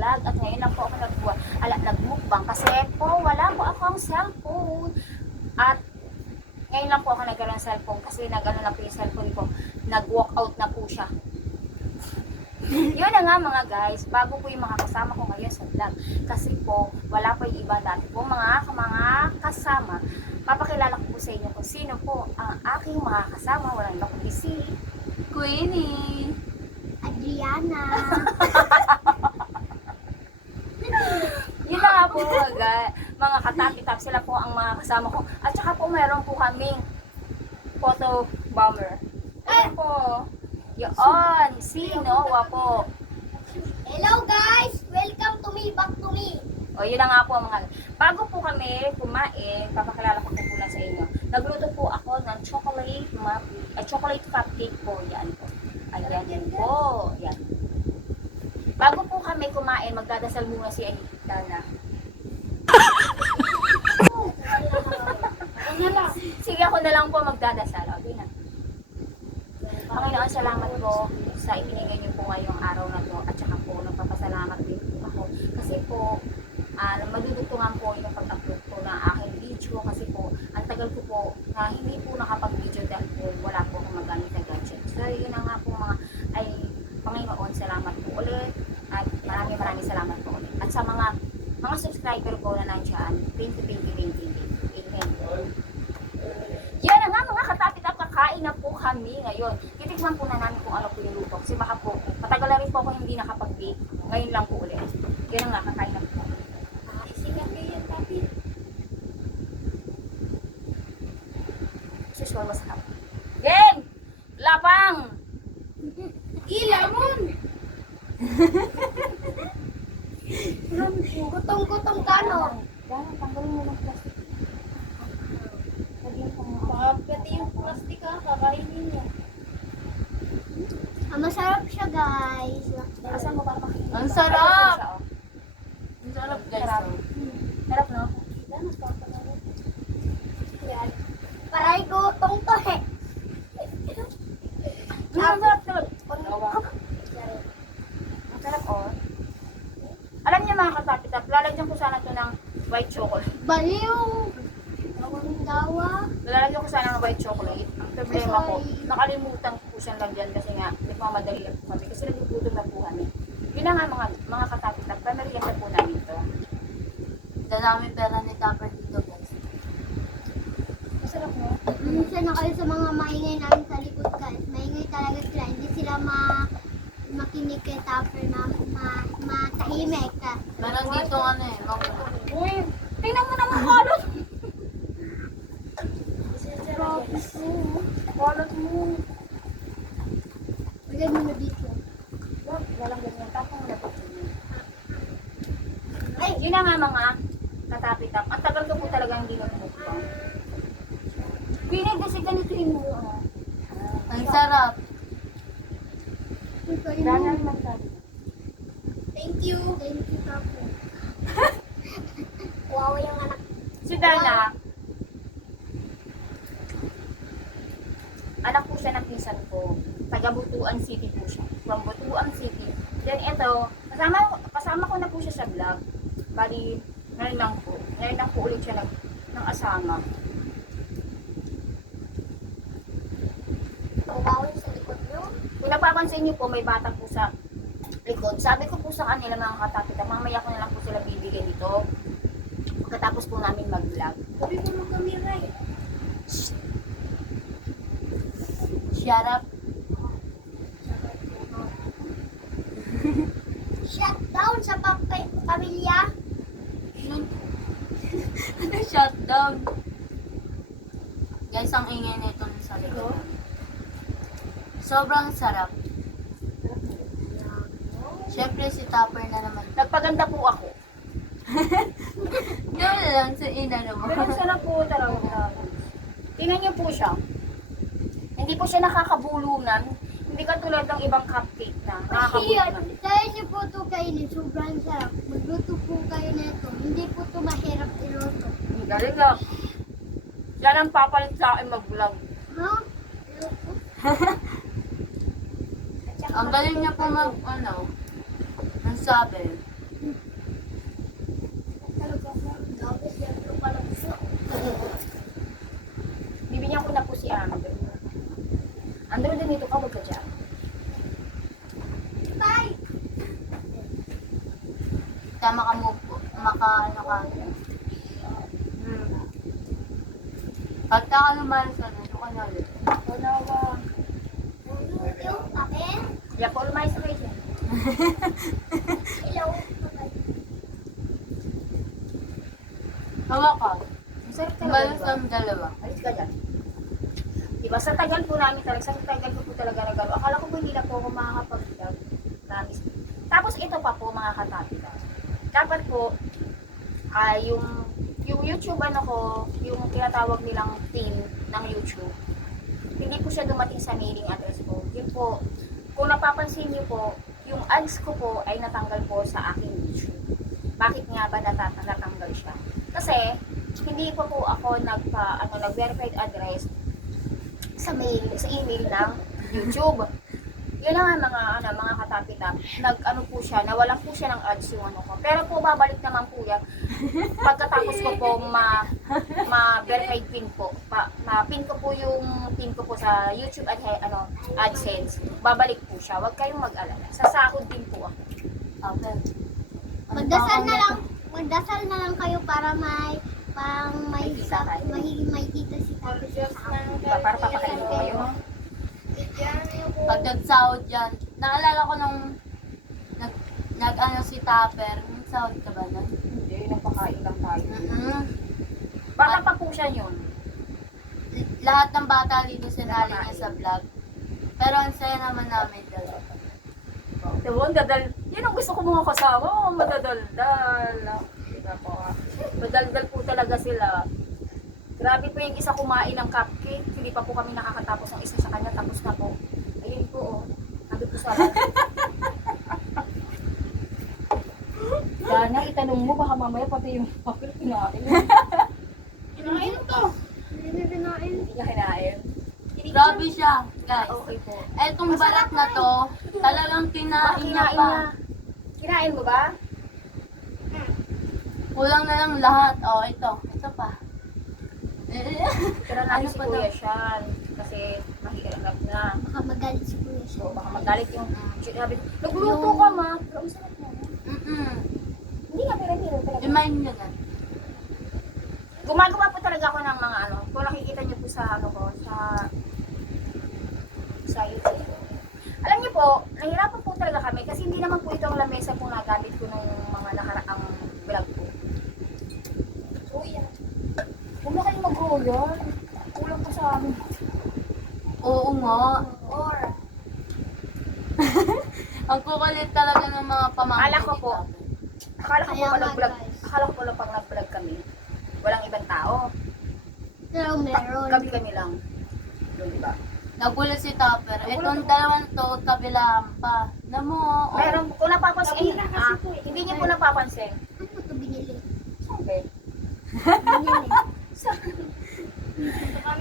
vlog at ngayon lang po ako nagmukbang kasi po wala po akong cellphone. At ngayon lang po ako nagkaroon ng cellphone kasi nag-ano na po yung cellphone ko, nag-walk out na po siya. Yun na nga mga guys, bago po yung mga kasama ko ngayon sa vlog. Kasi po, wala po yung iba dati po mga kasama. Papakilala ko po sa inyo kung sino po ang aking mga kasama. Walang iba kundi si Queenie, Adriana. Yun na nga po mga katapitap, sila po ang mga kasama ko. At saka po meron po kaming photo bomber. Ayun po. Yun, si Noah po. Hello guys! Welcome to me, back to me. O yun na nga po mga. Bago po kami kumain, papakilala ko po muna sa inyo. Nagluto po ako ng chocolate cupcake po. Yan po. Ayan yan po. Yan. Bago po kami kumain, magdadasal muna si Dana. Sige, ako na lang po magdadasal. Okay na. Panginoon, salamat po sa ibinigay niyo po ngayong araw na to at saka po nagpapasalamat din po ako kasi po madudugtungan po yung pag-upload po ng aking video kasi po ang tagal ko po na hindi po nakapag-video dahil po wala po akong magamit na gadget. So yun na nga po Panginoon, salamat po ulit at maraming salamat po ulit. At sa mga subscriber ko na nandiyan, thank you. Amen. Yan na nga mga katapit-up, kakain na po kami ngayon. Titikman po na namin kung ano po yung luto. Kasi baka po, matagal na rin po ako hindi nakapag-bake. Ngayon lang po ulit. Yan na nga, kakain na po. Singat kayo yan, papi. Sure, masarap. Geng! Lapang! Ilamon! Gutong-gutong kano. Gano'n, tanggalin mo ng plastic. Pati yung plastic kakainin niya. Masarap siya guys. Asan mo papakita? Ang sarap! Ang sarap guys. Sarap. Sarap, no? Yan. Paray gutong to eh. Ang sarap to. Ang sarap, oh. Alam niyo mga katapit-up, lalagyan ko sana to ng white chocolate. Baliw! Gawang dawa. Lalagyan ko sana ng white chocolate. Ang problema ko, nakalimutan ko siyang lagyan kasi nga, nagmamadali lang po kami. Kasi nagluto na po kami. Yun na nga mga katapit-up, pamerienda po namin to. Dadami pera ni Tupper dito guys. Masarap, no? Minsan na kayo sa mga maingay namin sa likod guys. Maingay talaga sila. Hindi sila makinig kay Tupper na matahimik. Meron dito ano eh. Uy, tingnan mo naman kalot. Kalot mo. Bigyan mo na dito. Walang ganyan. Tapang na po. Ay, yun na nga mga katapit-up. Ang tagal ko po talagang hindi nagmukbang. Pinag kasi ganito yung mukha. Ang sarap. Dana magsabi. Thank you. Thank you, Tupper. Wow, yung anak. Si Dana, anak po siya ng pinsan ko. Taga Butuan City po siya. From Butuan City. Then ito, kasama ko na po siya sa vlog. Bali, ngayon lang po. Ngayon lang po ulit siya ng asama. Wow, yung sa likod nyo. Kung napapansin niyo po, may bata po sa likod. Sabi ko po sa kanila mga katapita, mamaya ko na lang po sila bibigyan dito. Pagkatapos po namin mag-vlog. Sabi mo mo kami, Ray. Shut up. Shut down sa pamilya. Ano shutdown? Guys, ang ingay nito sa likod. Sobrang sarap. Siyempre si Tupper na naman. Nagpaganda po ako. Gawin lang sa ina naman. Pero sarap po talaga. Tingnan niyo po siya. Hindi po siya nakakabulunan. Hindi katulad ng ibang cupcake na nakakabulunan. Dahil niyo po ito kainin, sobrang sarap. Magluto po kayo nito. Hindi po ito mahirap iluto. Ang galing ah. Yan ang papalit sa akin mag-vlog. Ha? Ang galing niya po mag, ano, ng sabi. Bibigyan ko na po si Andrew. Andrew, din dito ka, wag ka dyan. Bye! Tama ka mo po. Ano ka. Pagka ka lumalas ka na, ano ka na ulit? Wala ba? Yung papel? Yeah, Paul, mais na kayo. Ilaw. Hawa ka. Ang sarap talaga. Lumalas diba? kami dalawa. Alis ka dyan. Diba, sa tagal po namin talaga, sa tagal ko po talaga nagano. Akala ko po hindi na po ako makakapag-vlog. Promise. Tapos ito pa po mga katapita. Dapat po, yung YouTube ano ko, yung tinatawag nilang team ng YouTube, hindi po siya dumating sa mailing address ko. Yun po, kung napapansin niyo po, yung ads ko po ay natanggal po sa aking YouTube. Bakit nga ba natanggal siya? Kasi, hindi pa po ako nag-verified address sa email ng YouTube. Yun lang mga katapita. Nag-ano po siya, nawalan po siya ng ads yung ano ko. Pero po, babalik naman po yan. Pagkatapos ko po ma-verified pin po. Ma-pin ko po yung pin ko po sa YouTube at AdSense. Babalik po siya. Huwag kayong mag-alala. Sasahod din po ako. Okay. Magdasal na lang kayo para may kita tayo. may kita si Tatay sa akin. Diba? Para papakainin ko kayo. Pag nagsahod yan, naalala ko nung nag-ano si Tupper, nagsahod ka ba nun? Hindi, nagpakain lang tayo. Baka Baka pa po siya yun. lahat ng bata dito sinali niya sa vlog. Pero ang saya naman namin dalawa. Diba, yun ang gusto ko mga kasama. Oh, madadaldal. Diba po. Madaldal po talaga sila. Grabe po yung isa kumain ng cupcake. Hindi pa po kami nakakatapos ng isa sa kanya. Tapos na po. Ayun po, oh. Sabi po sa lahat. Dana, itanong mo. Baka mamaya pati yung cupcake kinain. Kinain to. Hindi kinain. Hindi niya kinain. Grabe siya, guys. Okay po. Etong balat na to, talagang kinain na pa. Kinain mo ba? Kulang na lang lahat. Oh, ito. Ito pa. Pero natin Ano si pa Kuya Sean. Kasi mahirap na. Baka magalit si Kuya siya. So, baka magalit yung sabi, nagluto ka ma. Pero ang sarap mo. Hindi nga, pero talaga. Remind nyo na. Gumagawa po talaga ako ng mga ano. Kung nakikita niyo po sa ano ko, sa YouTube. Alam niyo po, nahirapan po talaga kami kasi hindi naman po ito ang lamesa po nagamit ko nung mga nakaraang vlog ko. Kuya, huwag na kayong mag-roller. Kulang po sa amin. Oo nga. Or, Ang kukulit talaga ng mga pamangkin. Akala ko po. akala ko po Kaya pag nga, nag-vlog, guys. akala ko po lang pag nag-vlog kami, walang ibang tao. Pero meron. Kami lang. Doon, di ba? Nagulat si Tupper. Itong dalawa na to, kabilaan pa. Namo, oh. Meron, kung napapansin, hindi niyo po napapansin. Ano ito binili? Okay. Binili.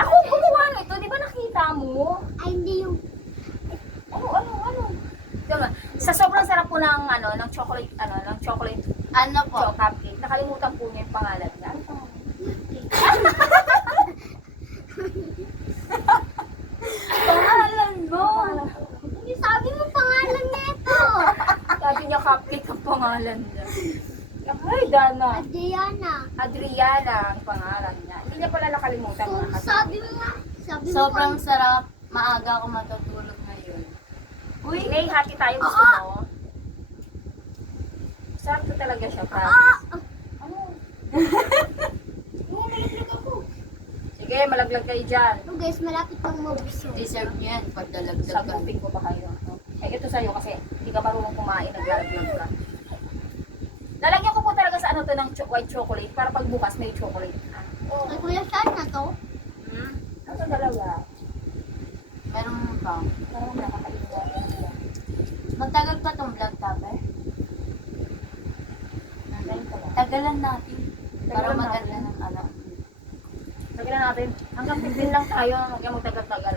Ako gumawa nito, di ba nakita mo? Ay, hindi yung... Ano? Diba? Sa sobrang sarap po ng chocolate, ng chocolate Ano po? cupcake. Nakalimutan po niya yung pangalan niya. Ano pangalan? Pangalan mo! Hindi sabi mo pangalan nito. Sabi niya cupcake ang pangalan niya. Ay, Dana. Adriana. Adriana ang pangalan niya. Hindi niya pala nakalimutan So, mga sabi mo nga. Sabi mo Sobrang sarap. Maaga ako matutulog ngayon. Uy, Nay, hati tayo gusto mo. Sarap to talaga siya, pa. Ano? Malaglag ako. Sige, malaglag kayo dyan. Oh guys, malapit pang mabusog. Deserve nyo yan pag dalagdag ka. Sabupin ko pa kayo. Eh, ito sa'yo kasi hindi ka marunong kumain, naglalaglag ka. Lalagyan ko po talaga sa ano to ng white chocolate para pag bukas may chocolate. Ay, kuya, saan na to? Ano dalawa? Meron pa. Parang nakakalimutan. Matagal pa tong vlog, Tupper. Tagalan natin. Para Tagalan maganda natin. ng alam. Lagyan na natin. Hanggang 15 lang tayo. Huwag yung magtagal-tagal.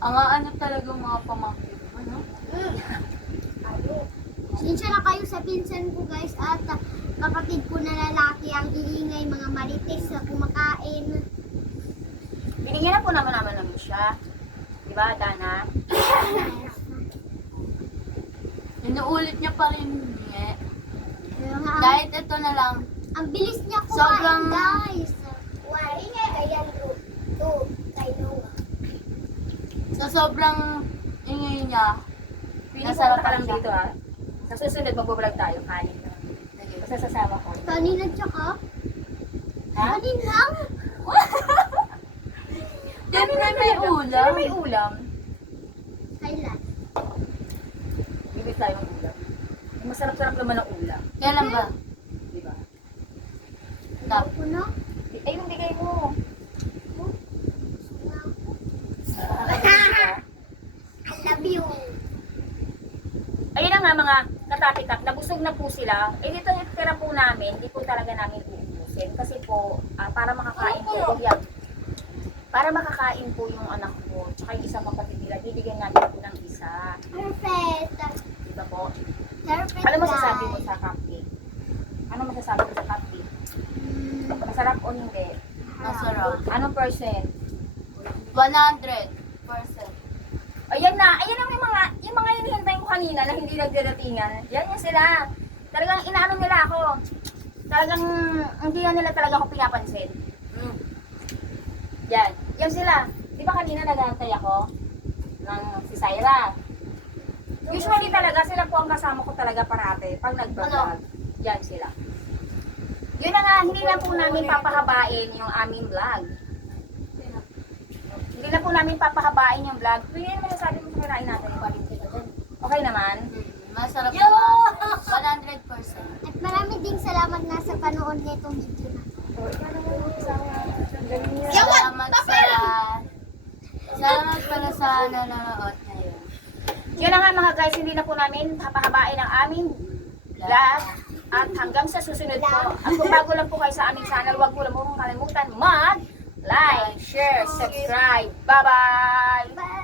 Ang ano talaga mga pamangkin. Ano? Sinsya na kayo sa pinsan ko guys at kapatid ko na lalaki ang iingay mga marites na kumakain. Binigyan na po naman namin siya. Di ba, Dana? Inuulit niya pa rin niya. Kaya nga, Kahit ito na lang. ang bilis niya kumain Sobrang- guys. Wari nga kaya to kay Noah. Sa sobrang ingay niya, Pinasarap ka lang dito ha. Sa susunod, magbablog tayo. Kanin na. Basta sasama ko. Kanina tsaka? Ha? Kanin lang? Dami na may Pero ulam. may ulam. Kailan? Bibit tayo ng ulam. Masarap-sarap naman ang ulam. Kailan ba? Di ba? Tap. Ako na? Ay, yung bigay mo. I love you. Ayun na nga mga katatikap, nabusog na po sila. Eh dito yung tira po namin, hindi po talaga namin uubusin. Kasi po, para makakain po, yan. Para makakain po yung anak ko, tsaka yung isang kapatid nila, bibigyan namin po ng isa. Perfect. Diba po? Perfect Ano masasabi mo guys. sa cupcake? Ano masasabi mo sa cupcake? Mm, Masarap o hindi? Masarap. Anong percent? 100%. Ayan na, ayan na yung mga hinihintay ko kanina na hindi nagdadatingan. Yan sila. Talagang inaano nila ako. Talagang hindi na nila talaga ako pinapansin. Yan sila. Di ba kanina nag-aantay ako ng si Syra? Usually talaga sila po ang kasama ko talaga parate pag nag-vlog. Yan sila. Yun na nga, hindi na po namin papahabain yung aming vlog. Hindi na po namin papahabain yung vlog. Hindi naman nasabi mo sa kirain natin. Okay naman? Masarap Yo! naman. 100%. At marami ding salamat na sa panood nitong video na. Salamat pala sa nanonood ngayon. Yun na nga mga guys, hindi na po namin papahabain ang aming vlog. At hanggang sa susunod po. At kung bago lang po kayo sa aming channel, huwag po lang po kalimutan mag-like, share, subscribe. Bye-bye! Bye!